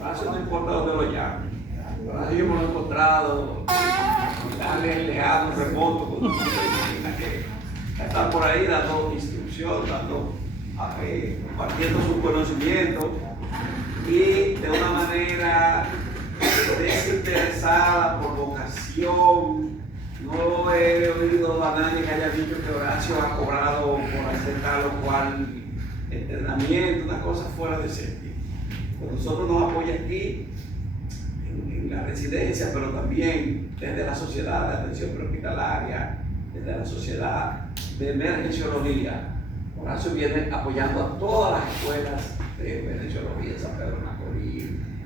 Horacio no importa dónde lo llamen. Horacio yo me lo he encontrado, darle lejano, remoto, con una persona que está por ahí dando instrucción, compartiendo su conocimiento y de una manera desinteresada, por vocación. No he oído a nadie que haya dicho que Horacio ha cobrado por hacer tal o cual entrenamiento, una cosa fuera de serie. Pues nosotros nos apoya aquí en la residencia, pero también desde la sociedad de atención prehospitalaria, desde la sociedad de emergenciología. Horacio viene apoyando a todas las escuelas de emergenciología en San Pedro de Macorís,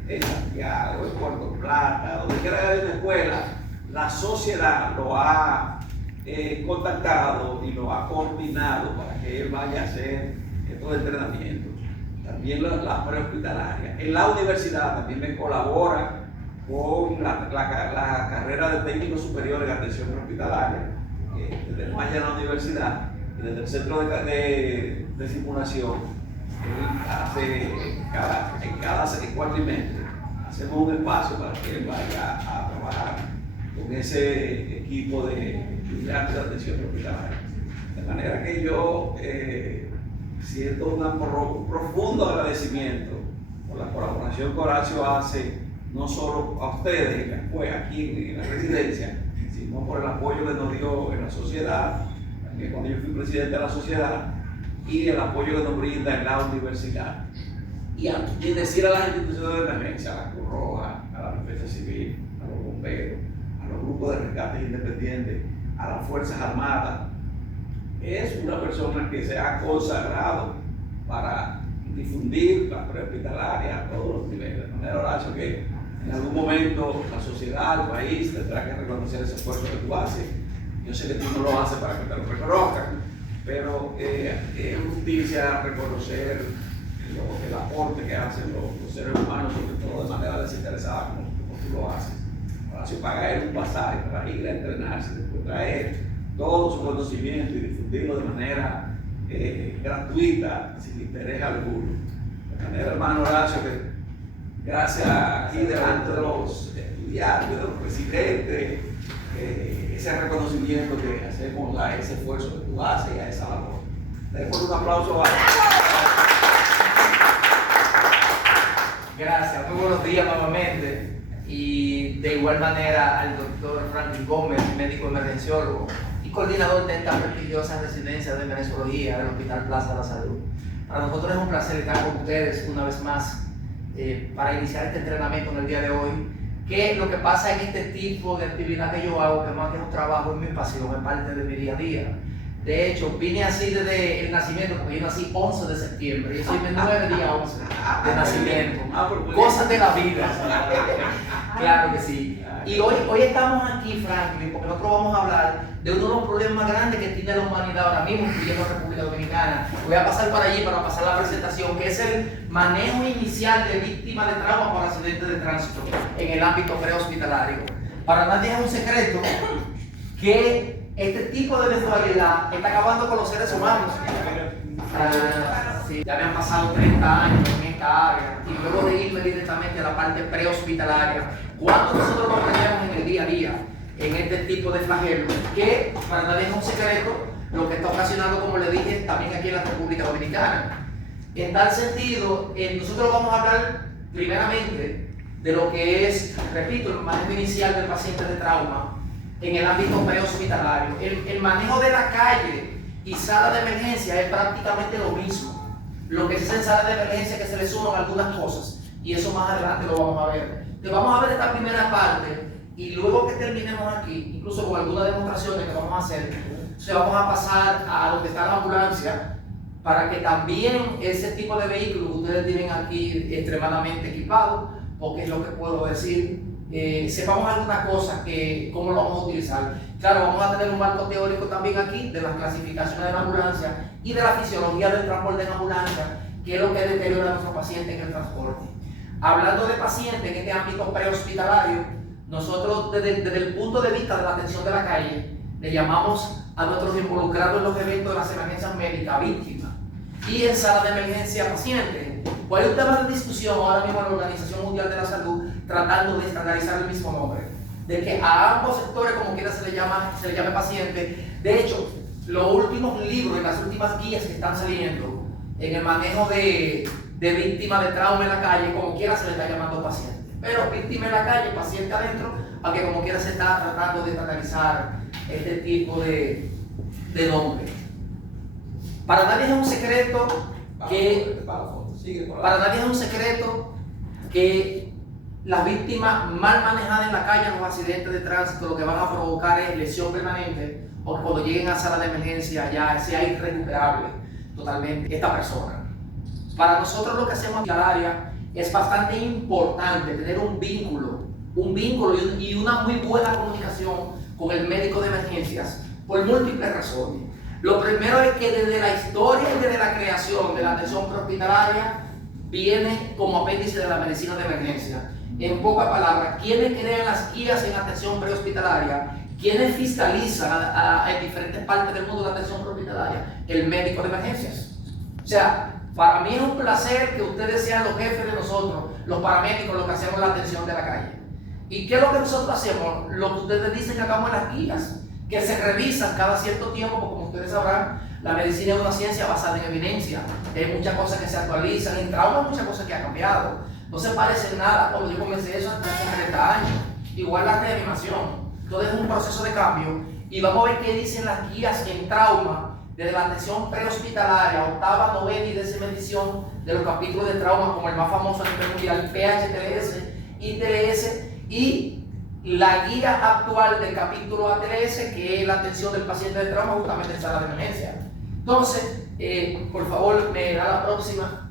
en Santiago, en Puerto Plata, donde quiera que haya una escuela. La sociedad lo ha contactado y lo ha coordinado para que él vaya a hacer estos entrenamientos. También la prehospitalaria. En la universidad también me colabora con la carrera de técnico superior en atención prehospitalaria, desde el MAYA de la universidad y desde el centro de simulación. Él hace en cada cuatrimestre hacemos un espacio para que él vaya a trabajar con ese equipo de estudiantes de atención prehospitalaria. De manera que yo siento un profundo agradecimiento por la colaboración que Horacio hace, no solo a ustedes aquí en la residencia, sino por el apoyo que nos dio en la sociedad, también cuando yo fui presidente de la sociedad, y el apoyo que nos brinda en la universidad. Y decir a las instituciones de emergencia, a la Cruz Roja, a la Defensa Civil, a los bomberos, a los grupos de rescates independientes, a las Fuerzas Armadas, es una persona que se ha consagrado para difundir la prehospitalaria a todos los niveles. De manera, Horacio, que en algún momento la sociedad, el país tendrá que reconocer ese esfuerzo que tú haces. Yo sé que tú no lo haces para que te lo reconozcan, pero es justicia reconocer el aporte que hacen los seres humanos, sobre todo de manera desinteresada, como tú lo haces. Horacio paga él un pasaje para ir a entrenarse, después traer todo su conocimiento y difundirlo de manera gratuita, sin interés alguno. De manera, hermano Horacio, que gracias aquí delante de los estudiantes, de los presidentes, ese reconocimiento que hacemos a ese esfuerzo que tú haces y a esa labor. Demos un aplauso a... Gracias, muy buenos días nuevamente. Y de igual manera al doctor Franklin Gómez, médico emergenciólogo y coordinador de esta prestigiosa residencia de emergenciología del Hospital Plaza de la Salud. Para nosotros es un placer estar con ustedes una vez más para iniciar este entrenamiento en el día de hoy. Que lo que pasa en este tipo de actividad que yo hago, que más que un trabajo, es mi pasión, es parte de mi día a día. De hecho, vine así desde el nacimiento, porque yo nací 11 de septiembre, yo soy de 9 días 11 de nacimiento. Cosas de la vida. Claro que sí. Y hoy estamos aquí, Franklin, porque nosotros vamos a hablar de uno de los problemas más grandes que tiene la humanidad ahora mismo, incluyendo la República Dominicana. Voy a pasar para allí para pasar la presentación, que es el manejo inicial de víctimas de trauma por accidentes de tránsito en el ámbito prehospitalario. Para nadie es un secreto que este tipo de eventualidad está acabando con los seres humanos. Sí, ya me han pasado 30 años en esta área y luego de irme directamente a la parte prehospitalaria, ¿cuánto nosotros nos aprendemos en el día a día en este tipo de flagelos? Que para nadie es un secreto lo que está ocasionando, como le dije, también aquí en la República Dominicana. En tal sentido, nosotros vamos a hablar primeramente de lo que es, repito, el manejo inicial del paciente de trauma en el ámbito prehospitalario. El manejo de la calle y sala de emergencia es prácticamente lo mismo. Lo que se hace en sala de emergencia es que se le suman algunas cosas y eso más adelante lo vamos a ver. Entonces vamos a ver esta primera parte y luego que terminemos aquí, incluso con algunas demostraciones que vamos a hacer, entonces vamos a pasar a lo que está la ambulancia para que también ese tipo de vehículos que ustedes tienen aquí extremadamente equipados, porque es lo que puedo decir, sepamos algunas cosas, cómo lo vamos a utilizar. Claro, vamos a tener un marco teórico también aquí de las clasificaciones de la ambulancia y de la fisiología del transporte en ambulancia, que es lo que deteriora a nuestro paciente en el transporte. Hablando de pacientes en este ámbito prehospitalario, nosotros desde el punto de vista de la atención de la calle, le llamamos a nuestros involucrados en los eventos de las emergencias médicas víctimas y en sala de emergencia pacientes, ¿Cuál es el tema de discusión ahora mismo en la Organización Mundial de la Salud tratando de estandarizar el mismo nombre? De que a ambos sectores, como quiera, se le llame paciente. De hecho, los últimos libros y las últimas guías que están saliendo en el manejo de víctimas de trauma en la calle, como quiera se le está llamando paciente. Pero víctima en la calle, paciente adentro, aunque como quiera se está tratando de estandarizar este tipo de nombre. Para nadie es un secreto que las víctimas mal manejadas en la calle, en los accidentes de tránsito, lo que van a provocar es lesión permanente, o cuando lleguen a sala de emergencia ya sea irrecuperable totalmente esta persona. Para nosotros lo que hacemos en la área es bastante importante tener un vínculo y una muy buena comunicación con el médico de emergencias por múltiples razones. Lo primero es que desde la historia y desde la creación de la atención prehospitalaria viene como apéndice de la medicina de emergencia. En pocas palabras, ¿quiénes crean las guías en atención prehospitalaria? ¿Quiénes fiscalizan en diferentes partes del mundo la atención prehospitalaria? El médico de emergencias. O sea, para mí es un placer que ustedes sean los jefes de nosotros, los paramédicos, los que hacemos la atención de la calle. ¿Y qué es lo que nosotros hacemos? Lo que ustedes dicen que hagamos en las guías, que se revisan cada cierto tiempo, porque como ustedes sabrán, la medicina es una ciencia basada en evidencia. Hay muchas cosas que se actualizan, en trauma hay muchas cosas que han cambiado. No se parece nada cuando yo comencé eso hace 30 años. Igual la reanimación. Todo es un proceso de cambio. Y vamos a ver qué dicen las guías en trauma desde la atención prehospitalaria, octava, novena y 10ª edición de los capítulos de trauma, como el más famoso a nivel mundial, PHTLS, ITLS, y la guía actual del capítulo ATLS, que es la atención del paciente de trauma justamente en sala de emergencia. Entonces, por favor, me da la próxima.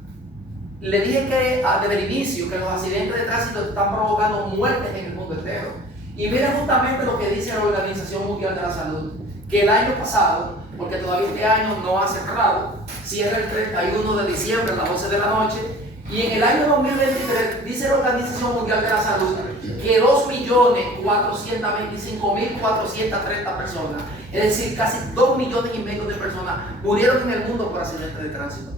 Le dije que desde el inicio que los accidentes de tránsito están provocando muertes en el mundo entero. Y miren justamente lo que dice la Organización Mundial de la Salud, que el año pasado, porque todavía este año no ha cerrado, cierra el 31 de diciembre a las 12 de la noche, y en el año 2023 dice la Organización Mundial de la Salud que 2.425.430 personas, es decir, casi 2,5 millones de personas murieron en el mundo por accidentes de tránsito.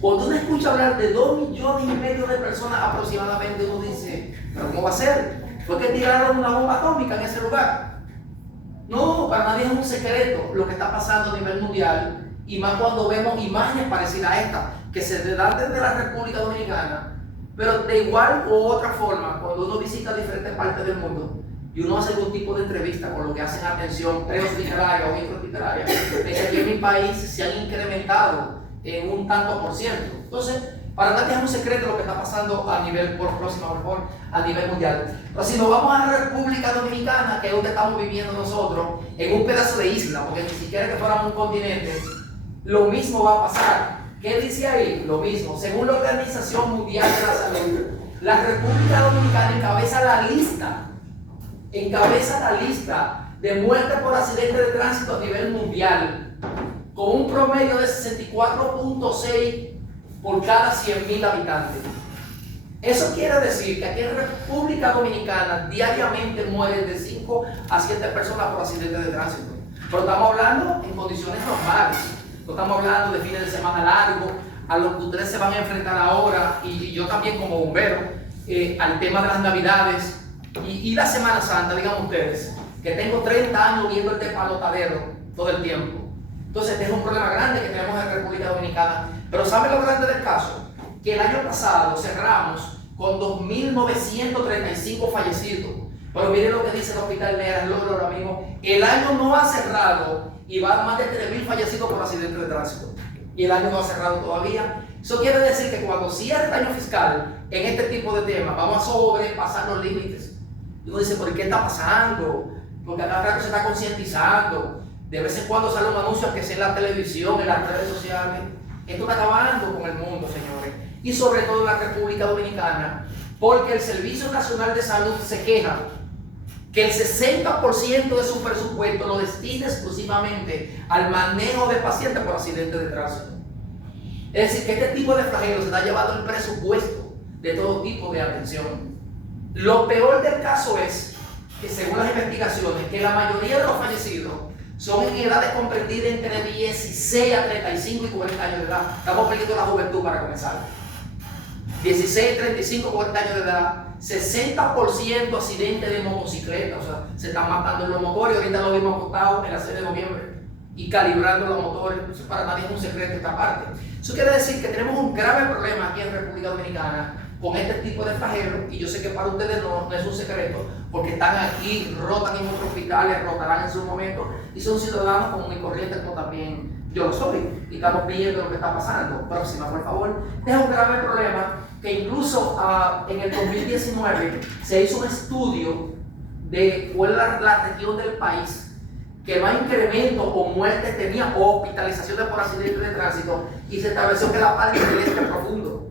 Cuando uno escucha hablar de 2,5 millones de personas aproximadamente, uno dice, ¿pero cómo va a ser? ¿Fue que tiraron una bomba atómica en ese lugar? No, para nadie es un secreto lo que está pasando a nivel mundial, y más cuando vemos imágenes parecidas a esta, que se dan desde la República Dominicana, pero de igual u otra forma, cuando uno visita diferentes partes del mundo y uno hace algún tipo de entrevista con lo que hacen atención prehospitalaria o intrahospitalaria, es que aquí en mi país se han incrementado en un tanto por ciento. Entonces, para nadie es un secreto lo que está pasando a nivel, por favor, a nivel mundial. Pero si nos vamos a la República Dominicana, que es donde estamos viviendo nosotros, en un pedazo de isla, porque ni siquiera que fuéramos un continente, lo mismo va a pasar. ¿Qué dice ahí? Lo mismo. Según la Organización Mundial de la Salud, la República Dominicana encabeza la lista de muertes por accidentes de tránsito a nivel mundial, con un promedio de 64.6 por cada 100.000 habitantes. Eso quiere decir que aquí en República Dominicana diariamente mueren de 5 a 7 personas por accidentes de tránsito. Pero estamos hablando en condiciones normales. No estamos hablando de fines de semana largos, a lo que ustedes se van a enfrentar ahora, y yo también como bombero, al tema de las Navidades y la Semana Santa. Digan ustedes que tengo 30 años viendo el despalotadero todo el tiempo. Entonces este es un problema grande que tenemos en República Dominicana. Pero ¿saben lo grande del caso? Que el año pasado cerramos con 2.935 fallecidos. Pero miren lo que dice el Hospital Neras, ahora mismo. El año no ha cerrado y va a más de 3.000 fallecidos por accidentes de tránsito. Y el año no ha cerrado todavía. Eso quiere decir que cuando cierre el año fiscal en este tipo de temas, vamos a sobrepasar los límites. Y uno dice, ¿por qué está pasando? Porque cada rato se está concientizando. De vez en cuando sale un anuncio que sea en la televisión, en las redes sociales. Esto está acabando con el mundo, señores. Y sobre todo en la República Dominicana, porque el Servicio Nacional de Salud se queja que el 60% de su presupuesto lo destina exclusivamente al manejo de pacientes por accidentes de tránsito. Es decir, que este tipo de flagelo se está llevando el presupuesto de todo tipo de atención. Lo peor del caso es que, según las investigaciones, que la mayoría de los fallecidos son en edades comprendidas entre 16 a 35 y 40 años de edad. Estamos perdiendo la juventud para comenzar. 16, 35, 40 años de edad, 60% accidentes de motocicleta, o sea, se están matando en los motores. Ahorita lo vimos acostado en la 6 de noviembre y calibrando los motores. Eso para nadie es un secreto esta parte. Eso quiere decir que tenemos un grave problema aquí en República Dominicana con este tipo de flagelos, y yo sé que para ustedes no es un secreto, porque están aquí, rotan en otros hospitales, rotarán en su momento, y son ciudadanos comunes y corrientes como también yo lo soy, y estamos viendo lo que está pasando. Próxima, por favor. Es un grave problema que incluso en el 2019 se hizo un estudio de cuál es la región del país que más incremento o muerte tenía, o hospitalizaciones por accidentes de tránsito, y se estableció que la parte del este profundo.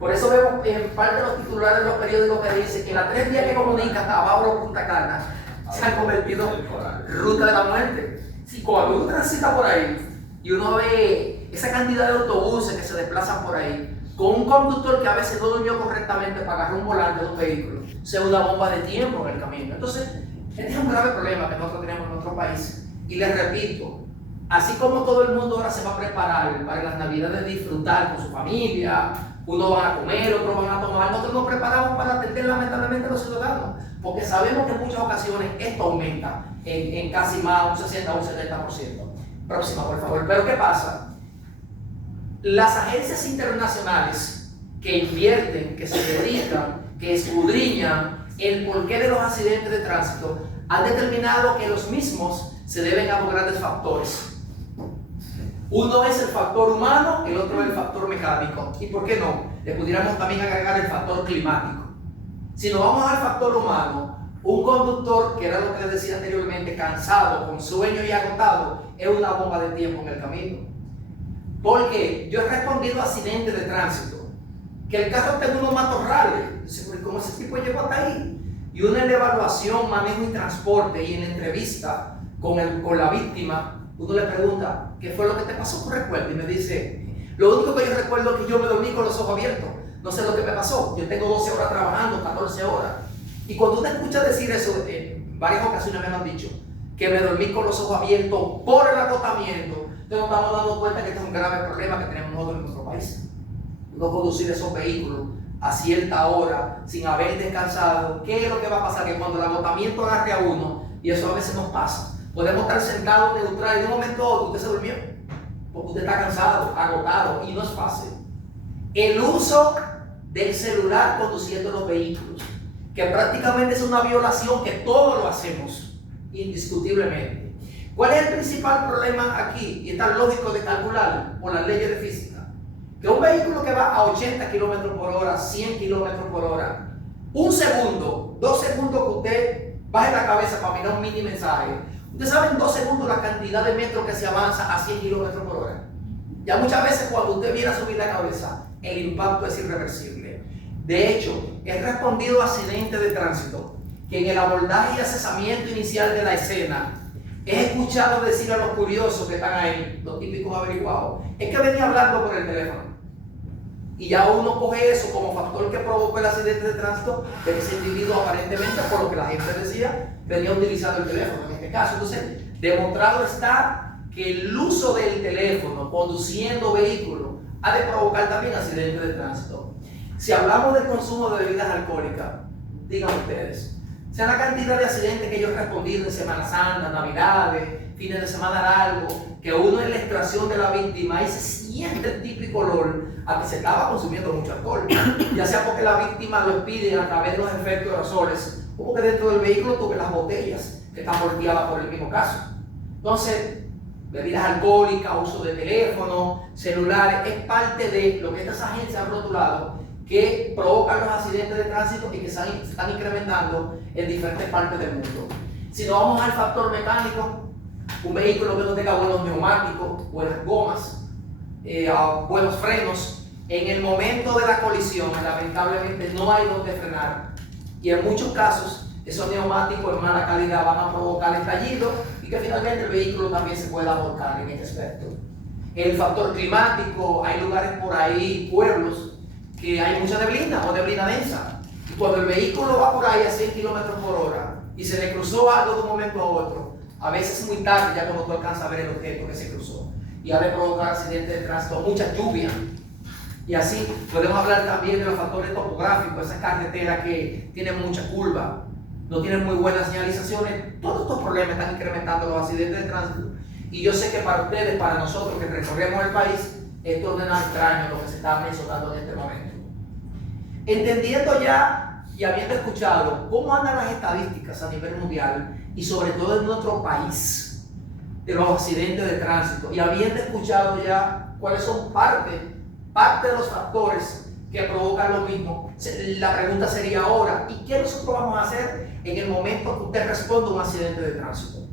Por eso vemos en parte de los titulares de los periódicos que dicen que las 3 vías que comunican hasta Bávaro Punta Cana se han convertido en ruta de la muerte. Si cuando uno transita por ahí y uno ve esa cantidad de autobuses que se desplazan por ahí, con un conductor que a veces no durmió correctamente para agarrar un volante de un vehículo, se da una bomba de tiempo en el camino. Entonces, este es un grave problema que nosotros tenemos en nuestro país. Y les repito, así como todo el mundo ahora se va a preparar para las Navidades disfrutar con su familia, unos van a comer, otros van a tomar, nosotros nos preparamos para atender lamentablemente a los ciudadanos, porque sabemos que en muchas ocasiones esto aumenta en casi más un 60 o un 70%. Próxima, por favor. Pero ¿qué pasa? Las agencias internacionales que invierten, que se dedican, que escudriñan el porqué de los accidentes de tránsito, han determinado que los mismos se deben a dos grandes factores. Uno es el factor humano, el otro es el factor mecánico. ¿Y por qué no? Le pudiéramos también agregar el factor climático. Si nos vamos al factor humano, un conductor, que era lo que les decía anteriormente, cansado, con sueño y agotado, es una bomba de tiempo en el camino. Porque yo he respondido a accidentes de tránsito, que el carro tenga unos matorrales. ¿Cómo ese tipo llegó hasta ahí? Y uno en la evaluación, manejo y transporte, y en la entrevista con la víctima, uno le pregunta, ¿qué fue lo que te pasó? ¿Tú recuerdas? Y me dice, lo único que yo recuerdo es que yo me dormí con los ojos abiertos. No sé lo que me pasó. Yo tengo 12 horas trabajando, 14 horas. Y cuando uno escucha decir eso, en varias ocasiones me lo han dicho, que me dormí con los ojos abiertos por el agotamiento, entonces nos estamos dando cuenta que este es un grave problema que tenemos nosotros en nuestro país. No conducir esos vehículos a cierta hora, sin haber descansado. ¿Qué es lo que va a pasar? Que cuando el agotamiento agarre a uno, y eso a veces nos pasa, podemos estar sentados neutral y de un momento a otro usted se durmió, porque usted está cansado, agotado, y no es fácil. El uso del celular conduciendo los vehículos, que prácticamente es una violación que todos lo hacemos, indiscutiblemente. ¿Cuál es el principal problema aquí? Y está lógico de calcular por las leyes de física. Que un vehículo que va a 80 km por hora, 100 km por hora, un segundo, 2 segundos que usted baje la cabeza para mirar un mini mensaje, usted sabe en 2 segundos la cantidad de metros que se avanza a 100 km por hora. Ya muchas veces cuando usted viene a subir la cabeza, el impacto es irreversible. De hecho, he respondido a accidentes de tránsito que en el abordaje y accesamiento inicial de la escena he escuchado decir a los curiosos que están ahí, los típicos averiguados, es que venía hablando por el teléfono. Y ya uno coge eso como factor que provocó el accidente de tránsito, de que ese individuo aparentemente, por lo que la gente decía, venía utilizando el teléfono en este caso. Entonces, demostrado está que el uso del teléfono conduciendo vehículos ha de provocar también accidentes de tránsito. Si hablamos del consumo de bebidas alcohólicas, digan ustedes, o sea, la cantidad de accidentes que yo he respondido en Semana Santa, Navidades, fines de semana largo, que uno en la extracción de la víctima ahí se siente el típico olor a que se estaba consumiendo mucho alcohol, ya sea porque la víctima lo pide a través de los efectos aerosoles, o porque dentro del vehículo tuve las botellas que están volteadas por el mismo caso. Entonces, bebidas alcohólicas, uso de teléfono, celulares, es parte de lo que estas agencias han rotulado que provocan los accidentes de tránsito y que se están incrementando en diferentes partes del mundo. Si nos vamos al factor mecánico, un vehículo que no tenga buenos neumáticos, buenas gomas, buenos frenos, en el momento de la colisión, lamentablemente no hay donde frenar. Y en muchos casos, esos neumáticos en mala calidad van a provocar estallido y que finalmente el vehículo también se pueda volcar en este aspecto. El factor climático, hay lugares por ahí, pueblos, que hay mucha neblina o neblina densa. Y cuando el vehículo va por ahí a 100 km por hora y se le cruzó algo de un momento a otro, a veces es muy tarde ya cuando tú alcanzas a ver el objeto que se cruzó. Y ha de provocar accidentes de tránsito, mucha lluvia. Y así podemos hablar también de los factores topográficos, esas carreteras que tienen mucha curva, no tienen muy buenas señalizaciones. Todos estos problemas están incrementando los accidentes de tránsito. Y yo sé que para ustedes, para nosotros que recorremos el país, esto no es nada extraño lo que se está mencionando en este momento. Entendiendo ya y habiendo escuchado cómo andan las estadísticas a nivel mundial y sobre todo en nuestro país de los accidentes de tránsito, y habiendo escuchado ya cuáles son parte de los factores que provocan lo mismo, la pregunta sería ahora, ¿y qué nosotros vamos a hacer en el momento que usted responda a un accidente de tránsito?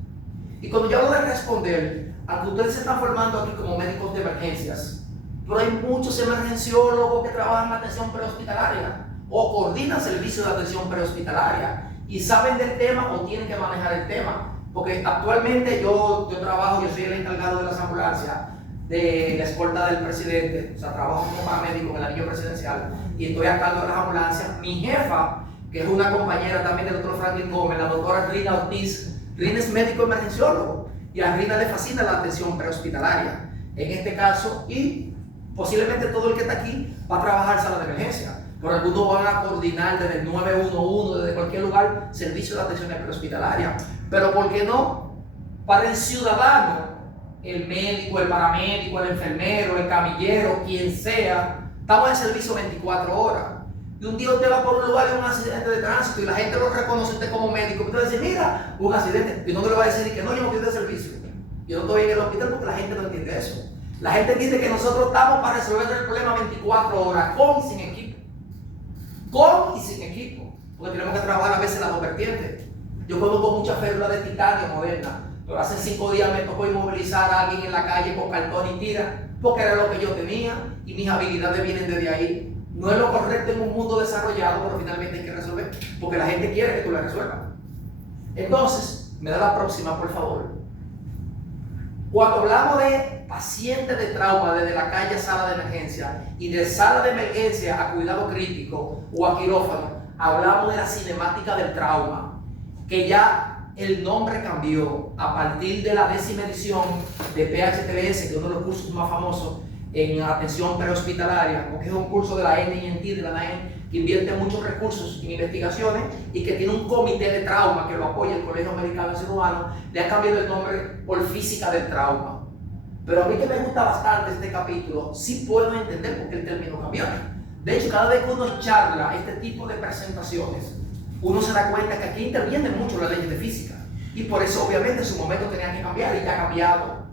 Y cuando yo hablo de responder, aunque ustedes se están formando aquí como médicos de emergencias, pero hay muchos emergenciólogos que trabajan en la atención prehospitalaria o coordinan servicios de atención prehospitalaria y saben del tema o tienen que manejar el tema. Porque actualmente yo trabajo, yo soy el encargado de las ambulancias de la escolta del presidente, o sea, trabajo como paramédico en el anillo presidencial y estoy a cargo de las ambulancias. Mi jefa, que es una compañera también del doctor Franklin Gómez, la doctora Rina Ortiz, Rina es médico emergenciólogo y a Rina le fascina la atención prehospitalaria en este caso, y posiblemente todo el que está aquí va a trabajar sala de emergencia, pero algunos van a coordinar desde el 911, desde cualquier lugar, servicio de atención prehospitalaria. Pero ¿por qué no? Para el ciudadano, el médico, el paramédico, el enfermero, el camillero, quien sea, estamos en servicio 24 horas. Y un día usted va por un lugar y un accidente de tránsito y la gente lo reconoce a usted como médico. Usted dice, mira, un accidente. Y no le va a decir que no, yo no estoy de servicio. Yo no estoy en el hospital, porque la gente no entiende eso. La gente entiende que nosotros estamos para resolver el problema 24 horas, con y sin equipo. Con y sin equipo. Porque tenemos que trabajar a veces las dos vertientes. Yo conozco muchas férulas de titanio modernas, pero hace 5 días me tocó inmovilizar a alguien en la calle con cartón y tira, porque era lo que yo tenía y mis habilidades vienen desde ahí. No es lo correcto en un mundo desarrollado, pero finalmente hay que resolver, porque la gente quiere que tú la resuelvas. Entonces, me da la próxima, por favor. Cuando hablamos de pacientes de trauma desde la calle a sala de emergencia y de sala de emergencia a cuidado crítico o a quirófano, hablamos de la cinemática del trauma, que ya el nombre cambió a partir de la 10ª edición de PHTLS, que es uno de los cursos más famosos en atención prehospitalaria, porque es un curso de la NINT, de la NINT, que invierte muchos recursos en investigaciones y que tiene un comité de trauma que lo apoya el Colegio Americano de Cirujanos. Le han cambiado el nombre por física del trauma. Pero a mí, que me gusta bastante este capítulo, sí puedo entender por qué el término cambió. De hecho, cada vez que uno charla este tipo de presentaciones, uno se da cuenta que aquí intervienen mucho las leyes de física, y por eso obviamente en su momento tenían que cambiar, y ya ha cambiado.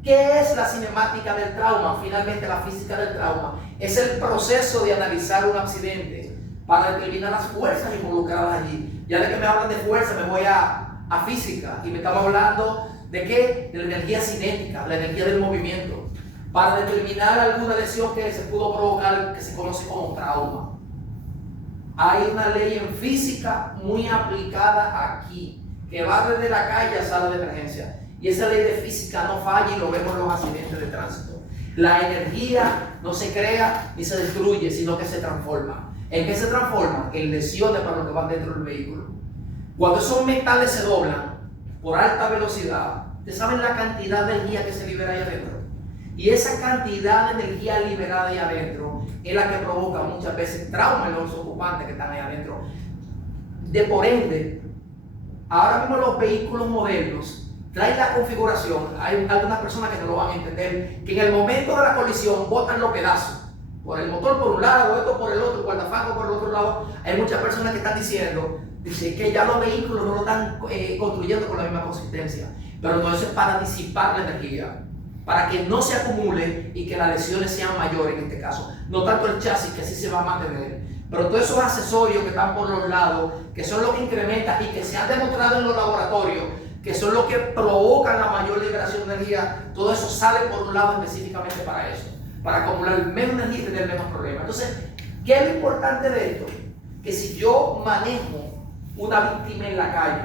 ¿Qué es la cinemática del trauma? Finalmente, la física del trauma es el proceso de analizar un accidente para determinar las fuerzas involucradas allí. Ya de que me hablan de fuerza, me voy a física, y me estamos hablando ¿de qué? De la energía cinética, la energía del movimiento, para determinar alguna lesión que se pudo provocar, que se conoce como trauma. Hay una ley en física muy aplicada aquí, que va desde la calle a sala de emergencia. Y esa ley de física no falla, y lo vemos en los accidentes de tránsito. La energía no se crea ni se destruye, sino que se transforma. ¿En qué se transforma? En lesiones para los que van dentro del vehículo. Cuando esos metales se doblan por alta velocidad, ¿ustedes saben la cantidad de energía que se libera ahí adentro? Y esa cantidad de energía liberada ahí adentro es la que provoca muchas veces trauma en los ocupantes que están ahí adentro. De por ende, ahora mismo los vehículos modernos traen la configuración, hay algunas personas que no lo van a entender, que en el momento de la colisión botan los pedazos, por el motor por un lado, esto por el otro, el guardafango por el otro lado. Hay muchas personas que están diciendo que ya los vehículos no lo están construyendo con la misma consistencia, pero no, eso es para disipar la energía, para que no se acumule y que las lesiones sean mayores en este caso, no tanto el chasis, que así se va a mantener, pero todos esos accesorios que están por los lados, que son los que incrementan y que se han demostrado en los laboratorios, que son los que provocan la mayor liberación de energía, todo eso sale por un lado específicamente para eso, para acumular menos energía y tener menos problemas. Entonces, ¿qué es lo importante de esto? Que si yo manejo una víctima en la calle,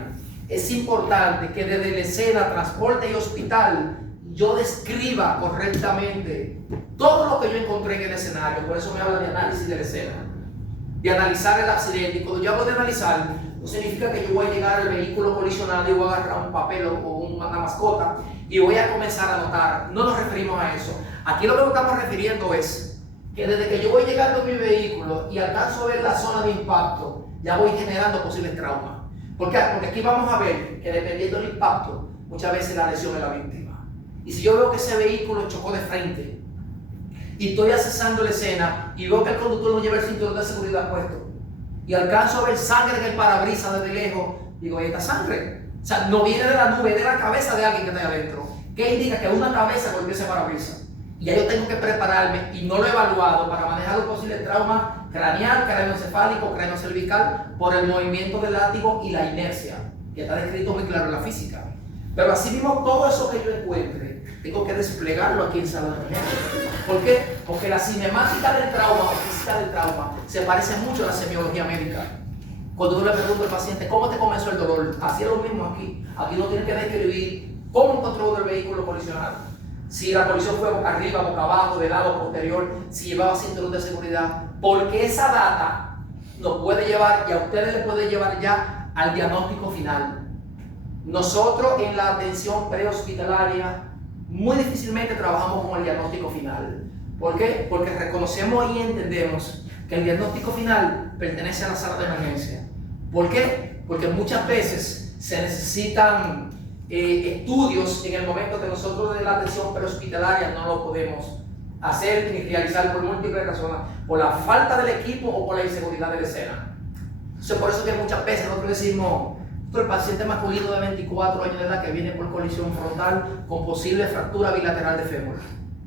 es importante que desde la escena, transporte y hospital, yo describa correctamente todo lo que yo encontré en el escenario. Por eso me habla de análisis de la escena, de analizar el accidente. Y cuando yo hablo de analizar, no significa que yo voy a llegar al vehículo colisionado y voy a agarrar un papel o una mascota y voy a comenzar a anotar. No nos referimos a eso. Aquí lo que nos estamos refiriendo es que desde que yo voy llegando en mi vehículo y alcanzo a ver la zona de impacto, ya voy generando posibles traumas. ¿Por qué? Porque aquí vamos a ver que dependiendo del impacto, muchas veces la lesión es la víctima. Y si yo veo que ese vehículo chocó de frente y estoy accesando la escena y veo que el conductor no lleva el cinturón de seguridad puesto y alcanzo a ver sangre en el parabrisas desde lejos, digo, ¿y esta sangre? O sea, no viene de la nube, es de la cabeza de alguien que está ahí adentro. ¿Qué indica? Que una cabeza golpeó ese parabrisas. Y ya yo tengo que prepararme, y no lo he evaluado, para manejar los posibles traumas craneal, craneoencefálico, craneocervical, por el movimiento del látigo y la inercia, que está descrito muy claro en la física. Pero así mismo, todo eso que yo encuentre, tengo que desplegarlo aquí en sala de emergencia. ¿Por qué? Porque la cinemática del trauma o física del trauma se parece mucho a la semiología médica. Cuando uno le pregunta al paciente, ¿cómo te comenzó el dolor? Así es lo mismo aquí. Aquí uno tiene que describir cómo encontró el vehículo colisionado. Si la colisión fue boca arriba, boca abajo, de lado, posterior, si llevaba cinturón de seguridad, porque esa data nos puede llevar, y a ustedes les puede llevar ya al diagnóstico final. Nosotros en la atención prehospitalaria muy difícilmente trabajamos con el diagnóstico final. ¿Por qué? Porque reconocemos y entendemos que el diagnóstico final pertenece a la sala de emergencia. ¿Por qué? Porque muchas veces se necesitan estudios en el momento que nosotros de la atención prehospitalaria no lo podemos hacer ni realizar por múltiples razones, por la falta del equipo o por la inseguridad de la escena. Entonces, por eso que muchas veces nosotros decimos, el paciente masculino de 24 años de edad que viene por colisión frontal con posible fractura bilateral de fémur.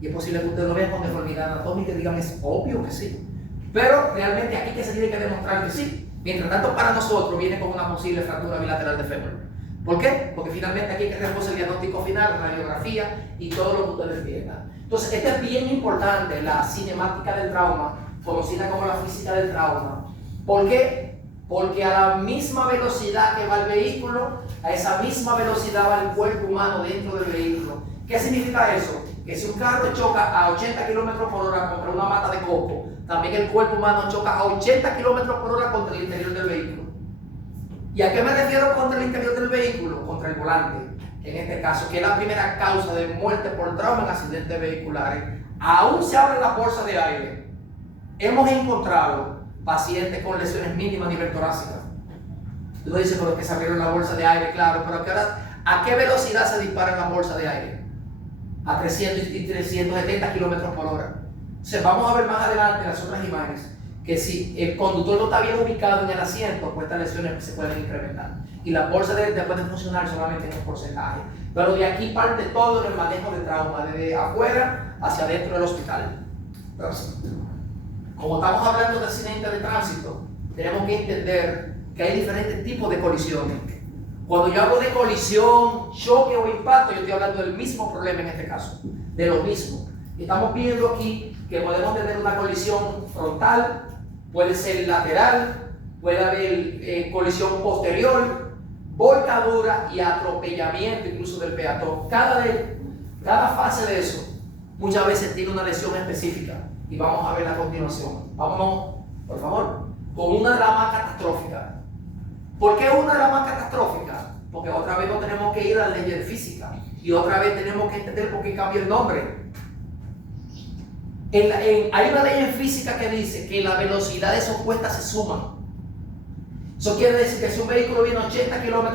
Y es posible que ustedes lo vean con deformidad anatómica y digan, es obvio que sí. Pero realmente aquí que se tiene que demostrar que sí. Mientras tanto, para nosotros viene con una posible fractura bilateral de fémur. ¿Por qué? Porque finalmente aquí hay que realizar el diagnóstico final, la radiografía y todo lo que ustedes entiendan. Entonces, esto es bien importante, la cinemática del trauma, conocida como la física del trauma. ¿Por qué? Porque a la misma velocidad que va el vehículo, a esa misma velocidad va el cuerpo humano dentro del vehículo. ¿Qué significa eso? Que si un carro choca a 80 km por hora contra una mata de coco, también el cuerpo humano choca a 80 km por hora contra el interior del vehículo. ¿Y a qué me refiero contra el interior del vehículo? Contra el volante, en este caso, que es la primera causa de muerte por trauma en accidentes vehiculares. Aún se abre la bolsa de aire. Hemos encontrado pacientes con lesiones mínimas a nivel torácica. Tú dices, pero es que se abrieron la bolsa de aire, claro, pero ¿a qué velocidad se dispara la bolsa de aire? A 300 y 370 km por hora. Entonces, vamos a ver más adelante en las otras imágenes que si el conductor no está bien ubicado en el asiento, pues estas lesiones se pueden incrementar. Y las bolsas de aire pueden funcionar solamente en un porcentaje. Pero de aquí parte todo el manejo de trauma, desde afuera hacia adentro del hospital. Entonces, como estamos hablando de accidentes de tránsito, tenemos que entender que hay diferentes tipos de colisiones. Cuando yo hablo de colisión, choque o impacto, yo estoy hablando del mismo problema en este caso, de lo mismo. Estamos viendo aquí que podemos tener una colisión frontal, puede ser lateral, puede haber colisión posterior, volcadura y atropellamiento incluso del peatón. Cada fase de eso muchas veces tiene una lesión específica y vamos a ver a continuación. Vámonos, por favor, con una de las más catastróficas. ¿Por qué una de las más catastróficas? Porque otra vez no tenemos que ir a la ley de física y otra vez tenemos que entender por qué cambia el nombre. Hay una ley en física que dice que las velocidades opuestas se suman. Eso quiere decir que si un vehículo viene a 80 km